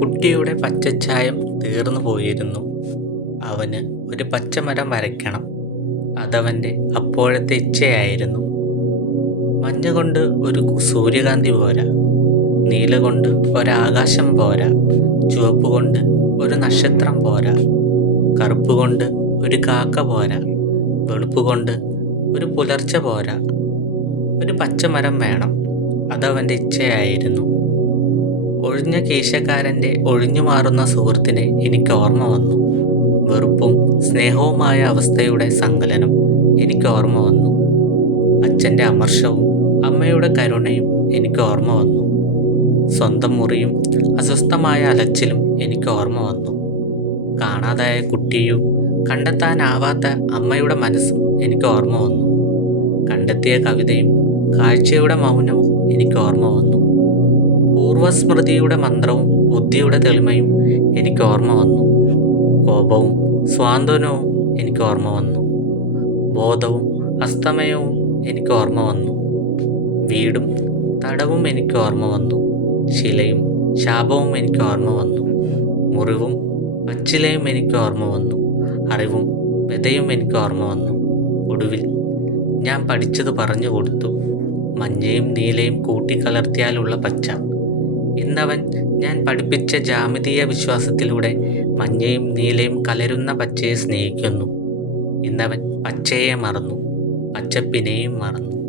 കുട്ടിയുടെ പച്ചച്ചായം തീർന്നു പോയിരുന്നു. അവന് ഒരു പച്ചമരം വരയ്ക്കണം. അതവന്റെ അപ്പോഴത്തെ ഇച്ഛയായിരുന്നു. മഞ്ഞ കൊണ്ട് ഒരു സൂര്യകാന്തി പോരാ. നീല കൊണ്ട് ഒരാകാശം പോരാ. ചുവപ്പ് കൊണ്ട് ഒരു നക്ഷത്രം പോരാ. കറുപ്പ് കൊണ്ട് ഒരു കാക്ക പോരാ. വെളുപ്പ് കൊണ്ട് ഒരു പുലർച്ച പോരാ. ഒരു പച്ചമരം വേണം. അതവന്റെ ഇച്ഛയായിരുന്നു. ഒഴിഞ്ഞ കീശക്കാരന്റെ ഒഴിഞ്ഞു മാറുന്ന സുഹൃത്തിനെ എനിക്ക് ഓർമ്മ വന്നു. വെറുപ്പും സ്നേഹവുമായ അവസ്ഥയുടെ സങ്കലനം എനിക്ക് ഓർമ്മ വന്നു. അച്ഛന്റെ അമർഷവും അമ്മയുടെ കരുണയും എനിക്ക് ഓർമ്മ വന്നു. സ്വന്തം മുറിയും അസ്വസ്ഥമായ അലച്ചിലും എനിക്ക് ഓർമ്മ വന്നു. കാണാതായ കുട്ടിയും കണ്ടെത്താനാവാത്ത അമ്മയുടെ മനസ്സും എനിക്ക് ഓർമ്മ വന്നു. കണ്ടെത്തിയ കവിതയും കാഴ്ചയുടെ മൗനവും എനിക്ക് ഓർമ്മ വന്നു. പൂർവസ്മൃതിയുടെ മന്ത്രവും ബുദ്ധിയുടെ തെളിമയും എനിക്ക് ഓർമ്മ വന്നു. കോപവും സ്വാന്തനവും എനിക്ക് ഓർമ്മ വന്നു. ബോധവും അസ്തമയവും എനിക്ക് ഓർമ്മ വന്നു. വീടും തടവും എനിക്ക് ഓർമ്മ വന്നു. ശിലയും ശാപവും എനിക്ക് ഓർമ്മ വന്നു. മുറിവും പച്ചിലയും എനിക്ക് ഓർമ്മ വന്നു. അറിവും വ്യതയും എനിക്ക് ഓർമ്മ വന്നു. ഒടുവിൽ ഞാൻ പഠിച്ചത് പറഞ്ഞു കൊടുത്തു. മഞ്ഞയും നീലയും കൂട്ടിക്കലർത്തിയാലുള്ള പച്ച. ഇന്നവൻ ഞാൻ പഠിപ്പിച്ച ജാമിതീയ വിശ്വാസത്തിലൂടെ മഞ്ഞയും നീലയും കലരുന്ന പച്ചയെ സ്നേഹിക്കുന്നു. ഇന്നവൻ പച്ചയെ മറന്നു. പച്ചപ്പിനെയും മറന്നു.